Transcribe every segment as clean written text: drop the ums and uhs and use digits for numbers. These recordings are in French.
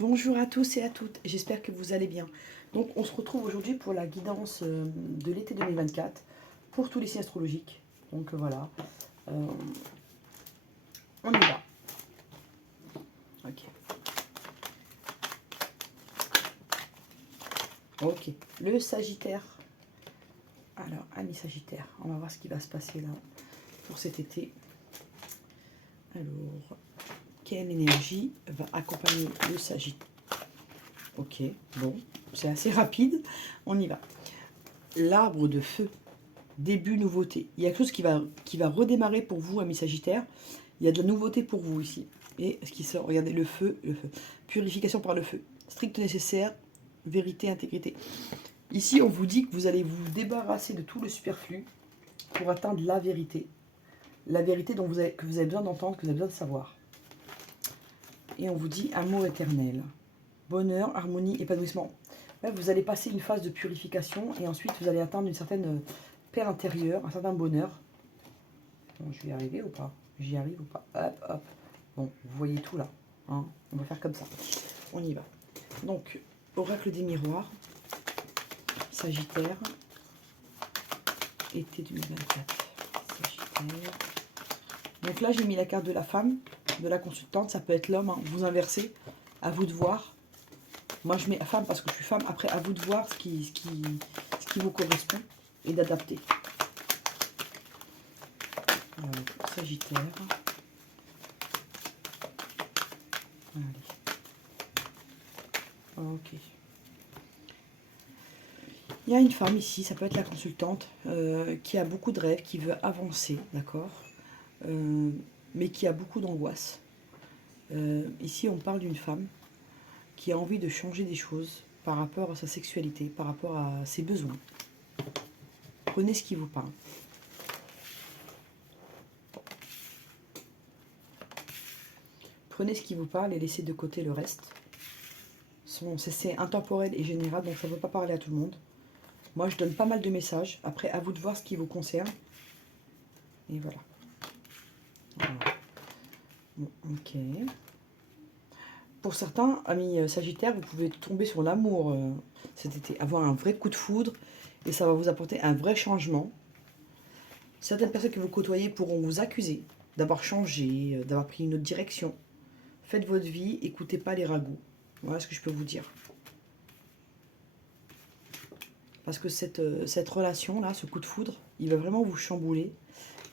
Bonjour à tous et à toutes, j'espère que vous allez bien. Donc on se retrouve aujourd'hui pour la guidance de l'été 2024 pour tous les signes astrologiques. Donc voilà, euh, on y va. Ok. Ok, le Sagittaire. Alors, ami Sagittaire, on va voir ce qui va se passer là pour cet été. Alors, quelle énergie va accompagner le Sagittaire? Ok, bon, c'est assez rapide, on y va. L'arbre de feu. Début nouveauté. Il y a quelque chose qui va redémarrer pour vous, amis Sagittaire. Il y a de la nouveauté pour vous ici. Et ce qui sort, regardez, le feu, le feu. Purification par le feu. Strict nécessaire, vérité, intégrité. Ici, on vous dit que vous allez vous débarrasser de tout le superflu pour atteindre la vérité. La vérité que vous avez besoin d'entendre, que vous avez besoin de savoir. Et on vous dit amour éternel. Bonheur, harmonie, épanouissement. Ouais, vous allez passer une phase de purification et ensuite vous allez atteindre une certaine paix intérieure, un certain bonheur. Bon, je vais y arriver ou pas? J'y arrive ou pas? Hop, hop. Bon, vous voyez tout là. Hein, on va faire comme ça. On y va. Donc, oracle des miroirs, Sagittaire, été 2024. Sagittaire. Donc là, j'ai mis la carte de la femme, de la consultante. Ça peut être l'homme, hein. Vous inversez. À vous de voir. Moi, je mets femme parce que je suis femme. Après, à vous de voir ce qui vous correspond et d'adapter. Sagittaire. Allez. Ok. Il y a une femme ici, ça peut être la consultante, qui a beaucoup de rêves, qui veut avancer, d'accord, mais qui a beaucoup d'angoisse. Ici, on parle d'une femme qui a envie de changer des choses par rapport à sa sexualité, par rapport à ses besoins. Prenez ce qui vous parle. Prenez ce qui vous parle et laissez de côté le reste. C'est intemporel et général, donc ça ne veut pas parler à tout le monde. Moi, je donne pas mal de messages. Après, à vous de voir ce qui vous concerne. Et voilà. Bon, ok. Pour certains, amis Sagittaires, vous pouvez tomber sur l'amour cet été. Avoir un vrai coup de foudre. Et ça va vous apporter un vrai changement. Certaines personnes que vous côtoyez pourront vous accuser d'avoir changé, d'avoir pris une autre direction. Faites votre vie, écoutez pas les ragots. Voilà ce que je peux vous dire. Parce que cette relation-là, ce coup de foudre, il va vraiment vous chambouler.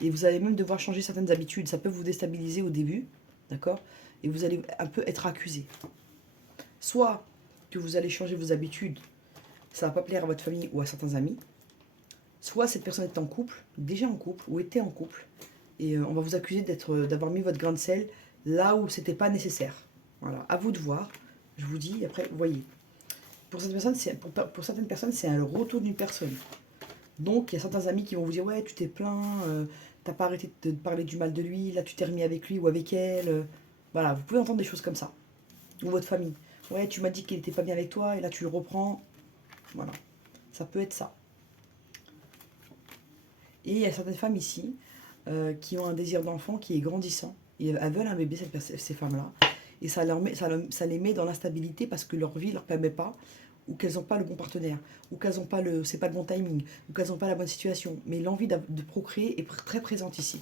Et vous allez même devoir changer certaines habitudes. Ça peut vous déstabiliser au début, d'accord? Et vous allez un peu être accusé. Soit que vous allez changer vos habitudes, ça ne va pas plaire à votre famille ou à certains amis. Soit cette personne est en couple, déjà en couple, ou était en couple, et on va vous accuser d'avoir mis votre grain de sel là où c'était pas nécessaire. Voilà, à vous de voir. Je vous dis, après, vous voyez. Pour certaines personnes, c'est le retour d'une personne. Donc, il y a certains amis qui vont vous dire, ouais, tu t'es plaint, t'as pas arrêté de parler du mal de lui, là tu t'es remis avec lui ou avec elle. Voilà, vous pouvez entendre des choses comme ça. Ou votre famille. Ouais, tu m'as dit qu'il n'était pas bien avec toi, et là tu le reprends. Voilà, ça peut être ça. Et il y a certaines femmes ici qui ont un désir d'enfant qui est grandissant. Et elles veulent un bébé, ces femmes-là. Et ça les met dans l'instabilité parce que leur vie ne leur permet pas, ou qu'elles n'ont pas le bon partenaire, ou qu'elles n'ont pas c'est pas le bon timing, ou qu'elles n'ont pas la bonne situation. Mais l'envie de procréer est très présente ici.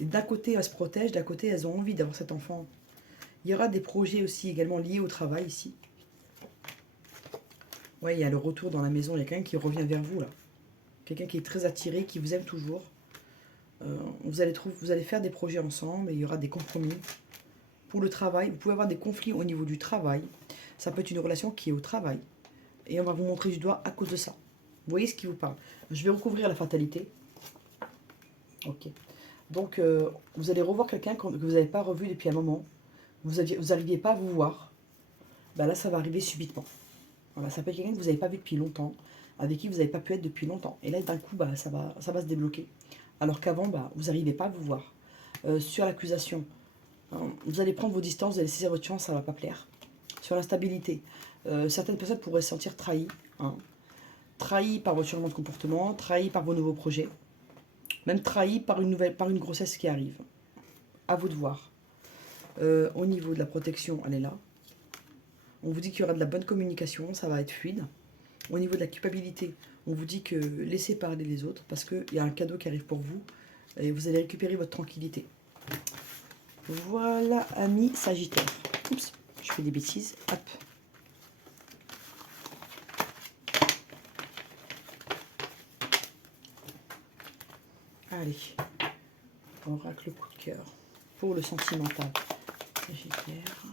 Et d'un côté, elles se protègent, d'un côté, elles ont envie d'avoir cet enfant. Il y aura des projets aussi également liés au travail ici. Ouais, il y a le retour dans la maison, il y a quelqu'un qui revient vers vous là. Quelqu'un qui est très attiré, qui vous aime toujours. Vous allez faire des projets ensemble et il y aura des compromis. Pour le travail, vous pouvez avoir des conflits au niveau du travail. Ça peut être une relation qui est au travail. Et on va vous montrer du doigt à cause de ça. Vous voyez ce qui vous parle. Je vais recouvrir la fatalité. Ok. Donc, vous allez revoir quelqu'un que vous n'avez pas revu depuis un moment. Vous n'arriviez pas à vous voir. Ben là, ça va arriver subitement. Voilà, ça peut être quelqu'un que vous n'avez pas vu depuis longtemps, avec qui vous n'avez pas pu être depuis longtemps. Et là, d'un coup, bah, ça va se débloquer. Alors qu'avant, bah, vous n'arrivez pas à vous voir. Sur l'accusation, hein, vous allez prendre vos distances, vous allez saisir votre chance, ça ne va pas plaire. Sur l'instabilité, certaines personnes pourraient se sentir trahies. Hein. Trahies par votre changement de comportement, trahies par vos nouveaux projets, même trahies par une grossesse qui arrive. À vous de voir. Au niveau de la protection, elle est là. On vous dit qu'il y aura de la bonne communication, ça va être fluide. Au niveau de la culpabilité, on vous dit que laissez parler les autres parce qu'il y a un cadeau qui arrive pour vous et vous allez récupérer votre tranquillité. Voilà, amis Sagittaire. Oups, je fais des bêtises. Hop. Allez, oracle coup de cœur pour le sentimental. Sagittaire.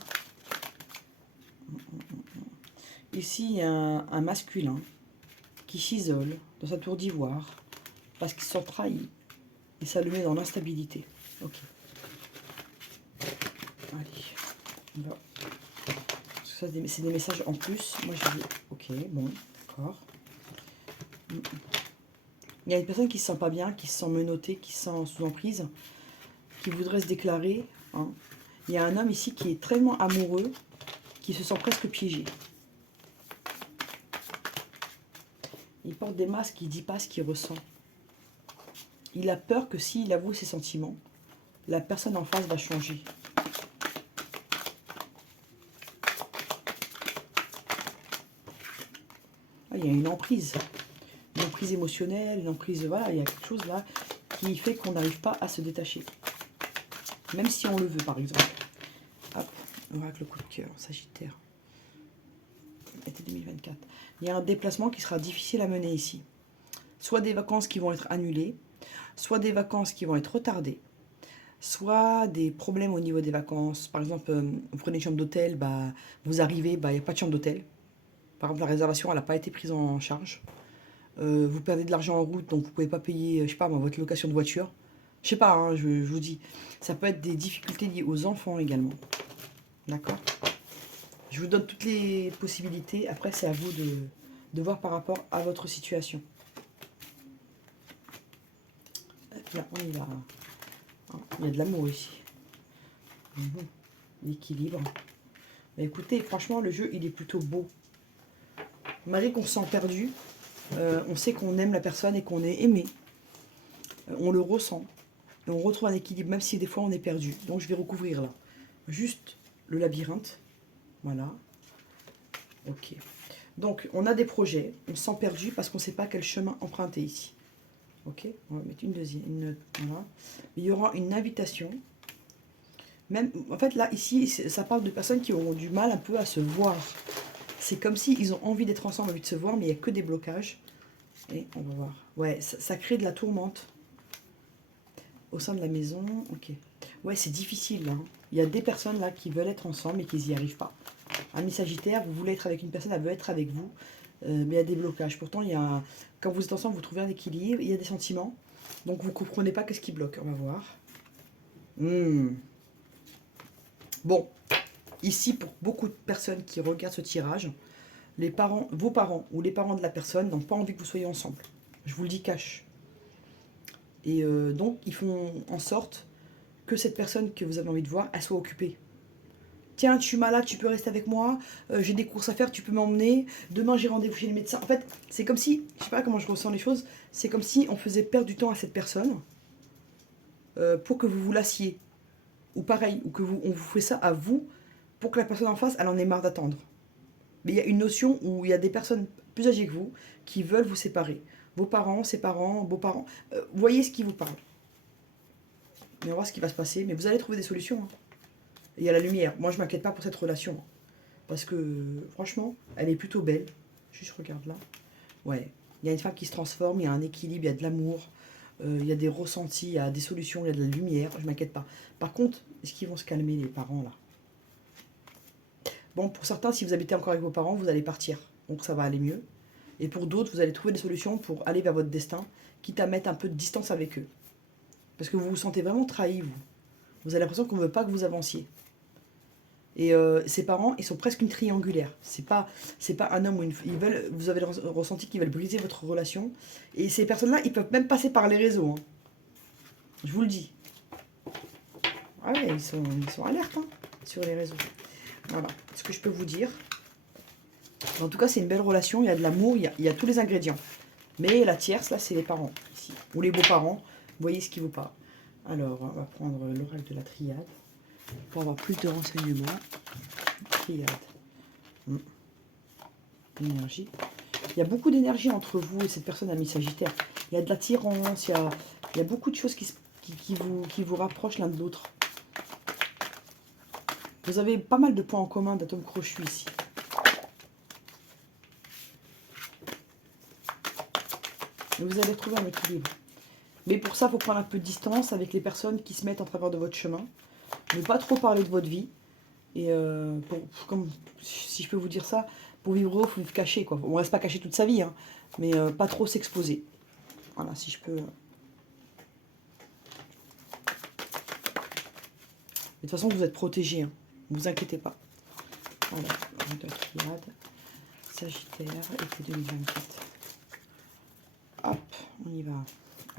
Ici, il y a un masculin qui s'isole dans sa tour d'ivoire parce qu'il se sent trahi et ça le met dans l'instabilité. Ok. Allez, on va. Ça, c'est des messages en plus. Moi, je dis, ok, bon, d'accord. Il y a une personne qui se sent pas bien, qui se sent menottée, qui se sent sous emprise, qui voudrait se déclarer. Hein. Il y a un homme ici qui est tellement amoureux, qui se sent presque piégé. Il porte des masques, il ne dit pas ce qu'il ressent. Il a peur que s'il avoue ses sentiments, la personne en face va changer. Ah, il y a une emprise émotionnelle, une emprise, voilà, il y a quelque chose là qui fait qu'on n'arrive pas à se détacher. Même si on le veut, par exemple. Hop, oracle coup de cœur, Sagittaire. Été 2024. Il y a un déplacement qui sera difficile à mener ici. Soit des vacances qui vont être annulées, soit des vacances qui vont être retardées, soit des problèmes au niveau des vacances. Par exemple, vous prenez une chambre d'hôtel, bah, vous arrivez, bah, il n'y a pas de chambre d'hôtel. Par exemple, la réservation, elle n'a pas été prise en charge. Vous perdez de l'argent en route, donc vous ne pouvez pas payer, je sais pas, votre location de voiture. Je sais pas, hein, je vous dis. Ça peut être des difficultés liées aux enfants également. D'accord? Je vous donne toutes les possibilités. Après, c'est à vous de voir par rapport à votre situation. Là, on y va. Il y a de l'amour ici. L'équilibre. Écoutez, franchement, le jeu, il est plutôt beau. Malgré qu'on se sent perdu, on sait qu'on aime la personne et qu'on est aimé. On le ressent. Et on retrouve un équilibre, même si des fois on est perdu. Donc je vais recouvrir là. Juste le labyrinthe. Voilà. Ok. Donc on a des projets. On se sent perdu parce qu'on ne sait pas quel chemin emprunter ici. Ok. On va mettre une deuxième. Voilà. Il y aura une invitation. Même, en fait là, ici, ça parle de personnes qui auront du mal un peu à se voir. C'est comme s'ils ont envie d'être ensemble, envie de se voir, mais il n'y a que des blocages. Et on va voir. Ouais, ça crée de la tourmente. Au sein de la maison, ok. Ouais, c'est difficile, là. Hein. Il y a des personnes, là, qui veulent être ensemble et qui n'y arrivent pas. Ami Sagittaire, vous voulez être avec une personne, elle veut être avec vous. Mais il y a des blocages. Pourtant, quand vous êtes ensemble, vous trouvez un équilibre, il y a des sentiments. Donc, vous ne comprenez pas qu'est-ce qui bloque. On va voir. Bon. Ici, pour beaucoup de personnes qui regardent ce tirage, vos parents ou les parents de la personne n'ont pas envie que vous soyez ensemble. Je vous le dis cash. Et donc, ils font en sorte que cette personne que vous avez envie de voir, elle soit occupée. Tiens, je suis malade, tu peux rester avec moi, j'ai des courses à faire, tu peux m'emmener, demain j'ai rendez-vous chez le médecin. En fait, c'est comme si, je sais pas comment je ressens les choses, c'est comme si on faisait perdre du temps à cette personne pour que vous vous lassiez. Ou pareil, ou que on vous fait ça à vous pour que la personne en face, elle en ait marre d'attendre. Mais il y a une notion où il y a des personnes plus âgées que vous qui veulent vous séparer. Vos parents, ses parents, beaux-parents, voyez ce qui vous parle. Mais on va voir ce qui va se passer. Mais vous allez trouver des solutions. Hein. Il y a la lumière. Moi, je ne m'inquiète pas pour cette relation. Hein. Parce que, franchement, elle est plutôt belle. Juste regarde là. Ouais. Il y a une femme qui se transforme, il y a un équilibre, il y a de l'amour, il y a des ressentis, il y a des solutions, il y a de la lumière. Je ne m'inquiète pas. Par contre, est-ce qu'ils vont se calmer, les parents, là? Bon, pour certains, si vous habitez encore avec vos parents, vous allez partir. Donc ça va aller mieux. Et pour d'autres, vous allez trouver des solutions pour aller vers votre destin, quitte à mettre un peu de distance avec eux. Parce que vous vous sentez vraiment trahi, vous. Vous avez l'impression qu'on ne veut pas que vous avanciez. Et ses parents, ils sont presque une triangulaire. C'est pas un homme ou une fille. Vous avez ressenti qu'ils veulent briser votre relation. Et ces personnes-là, ils peuvent même passer par les réseaux. Hein. Je vous le dis. Ah ouais, ils sont alertes hein, sur les réseaux. Voilà ce que je peux vous dire. En tout cas, c'est une belle relation. Il y a de l'amour, il y a tous les ingrédients. Mais la tierce, là, c'est les parents, ici. Ou les beaux-parents. Vous voyez ce qui vous parle. Alors, on va prendre l'oracle de la triade. pour avoir plus de renseignements. Triade. Énergie. Il y a beaucoup d'énergie entre vous et cette personne amie Sagittaire. Il y a de l'attirance, il y a beaucoup de choses qui vous rapprochent l'un de l'autre. Vous avez pas mal de points en commun d'atomes crochus ici. Et vous allez trouver un équilibre. Mais pour ça, il faut prendre un peu de distance avec les personnes qui se mettent en travers de votre chemin. Ne pas trop parler de votre vie. Et comme, si je peux vous dire ça, pour vivre heureux, il faut vivre caché, quoi. On ne reste pas caché toute sa vie, hein, mais pas trop s'exposer. Voilà, si je peux. De toute façon, vous êtes protégés, hein. Ne vous inquiétez pas. Voilà, la triade, Sagittaire, été 2024. Hop, on y va.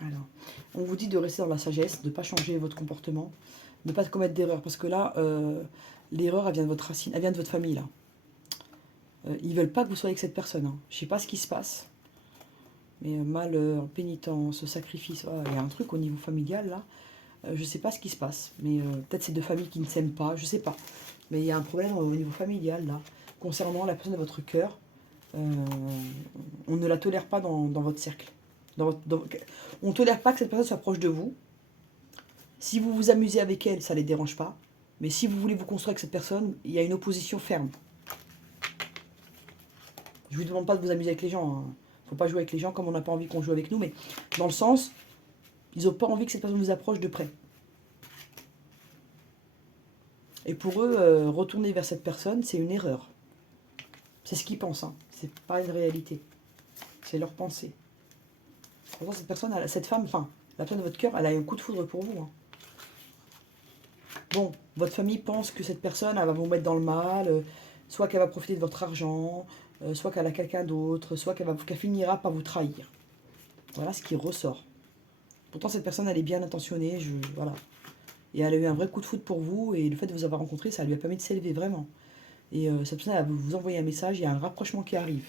Alors, on vous dit de rester dans la sagesse, de ne pas changer votre comportement, de ne pas commettre d'erreurs. Parce que là, l'erreur, elle vient de votre racine, elle vient de votre famille, là. Ils veulent pas que vous soyez avec cette personne. Hein. Je sais pas ce qui se passe. Mais malheur, pénitence, sacrifice, il y a un truc au niveau familial, là. Je sais pas ce qui se passe. Mais peut-être c'est deux familles qui ne s'aiment pas, je sais pas. Mais il y a un problème au niveau familial, là. Concernant la personne de votre cœur. On ne la tolère pas dans votre cercle. On ne tolère pas que cette personne soit proche de vous. Si vous vous amusez avec elle, ça ne les dérange pas. Mais si vous voulez vous construire avec cette personne, il y a une opposition ferme. Je ne vous demande pas de vous amuser avec les gens. Hein. Faut pas jouer avec les gens comme on n'a pas envie qu'on joue avec nous. Mais dans le sens, ils n'ont pas envie que cette personne vous approche de près. Et pour eux, retourner vers cette personne, c'est une erreur. C'est ce qu'ils pensent. Hein. C'est pas une réalité. C'est leur pensée. Pourtant, cette personne, cette femme, enfin, la personne de votre cœur, elle a un coup de foudre pour vous. Hein. Bon, votre famille pense que cette personne, elle va vous mettre dans le mal, soit qu'elle va profiter de votre argent, soit qu'elle a quelqu'un d'autre, soit qu'elle finira par vous trahir. Voilà ce qui ressort. Pourtant, cette personne, elle est bien intentionnée, voilà. Et elle a eu un vrai coup de foudre pour vous, et le fait de vous avoir rencontré, ça lui a permis de s'élever vraiment. Et cette personne, elle va vous envoyer un message, il y a un rapprochement qui arrive.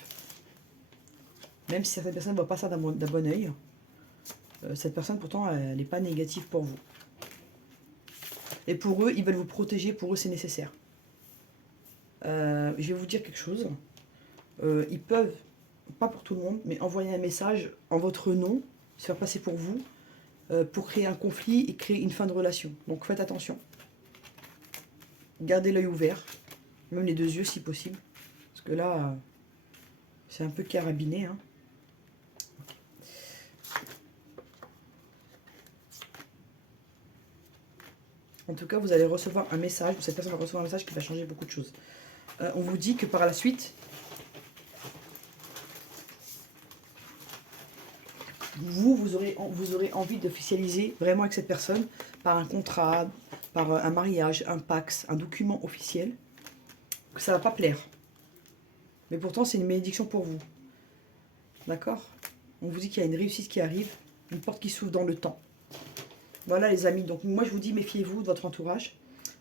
Même si certaines personnes ne voient pas ça d'un bon oeil, cette personne, pourtant, elle n'est pas négative pour vous. Et pour eux, ils veulent vous protéger, pour eux, c'est nécessaire. Je vais vous dire quelque chose. Ils peuvent, pas pour tout le monde, mais envoyer un message en votre nom, se faire passer pour vous, pour créer un conflit et créer une fin de relation. Donc faites attention. Gardez l'œil ouvert, même les deux yeux si possible. Parce que là, c'est un peu carabiné. Hein. En tout cas, vous allez recevoir un message, ou cette personne va recevoir un message qui va changer beaucoup de choses. On vous dit que par la suite, vous aurez envie d'officialiser vraiment avec cette personne par un contrat, par un mariage, un pax, un document officiel. Ça ne va pas plaire. Mais pourtant, c'est une bénédiction pour vous. D'accord? On vous dit qu'il y a une réussite qui arrive, une porte qui s'ouvre dans le temps. Voilà les amis, donc moi je vous dis méfiez-vous de votre entourage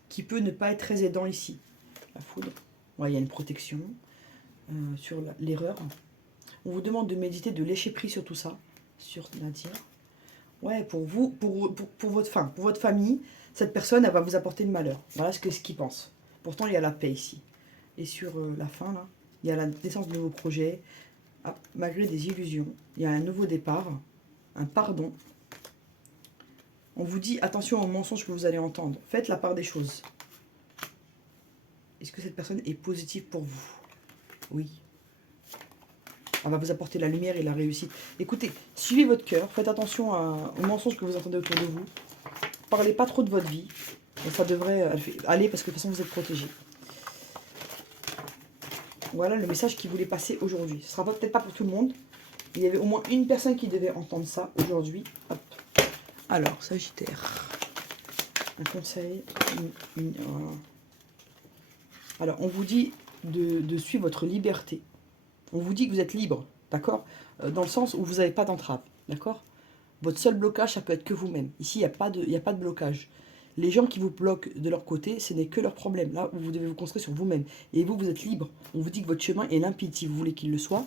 qui peut ne pas être très aidant ici. La foudre, ouais, il y a une protection sur l'erreur. On vous demande de méditer, de lécher prise sur tout ça, sur Nadia. Ouais, pour vous, pour votre famille, cette personne elle va vous apporter le malheur. Voilà ce qu'ils pensent. Pourtant il y a la paix ici. Et sur la fin là, il y a la naissance de nouveaux projets, malgré des illusions. Il y a un nouveau départ, un pardon. On vous dit, attention aux mensonges que vous allez entendre. Faites la part des choses. Est-ce que cette personne est positive pour vous? Oui. Elle va vous apporter la lumière et la réussite. Écoutez, suivez votre cœur. Faites attention aux mensonges que vous entendez autour de vous. Parlez pas trop de votre vie. Et ça devrait aller parce que de toute façon, vous êtes protégés. Voilà le message qu'il voulait passer aujourd'hui. Ce ne sera peut-être pas pour tout le monde. Il y avait au moins une personne qui devait entendre ça aujourd'hui. Hop. Alors, Sagittaire, un conseil. Alors, on vous dit de suivre votre liberté. On vous dit que vous êtes libre, d'accord? Dans le sens où vous n'avez pas d'entrave, d'accord? Votre seul blocage, ça peut être que vous-même. Ici, il n'y a pas de blocage. Les gens qui vous bloquent de leur côté, ce n'est que leur problème. Là, vous devez vous construire sur vous-même. Et vous, vous êtes libre. On vous dit que votre chemin est limpide, si vous voulez qu'il le soit.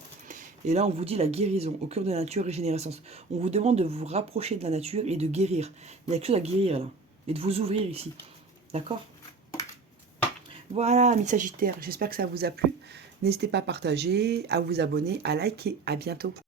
Et là, on vous dit la guérison, au cœur de la nature, régénérescence. On vous demande de vous rapprocher de la nature et de guérir. Il y a quelque chose à guérir, là. Et de vous ouvrir ici. D'accord? Voilà, amis Sagittaires, j'espère que ça vous a plu. N'hésitez pas à partager, à vous abonner, à liker. À bientôt.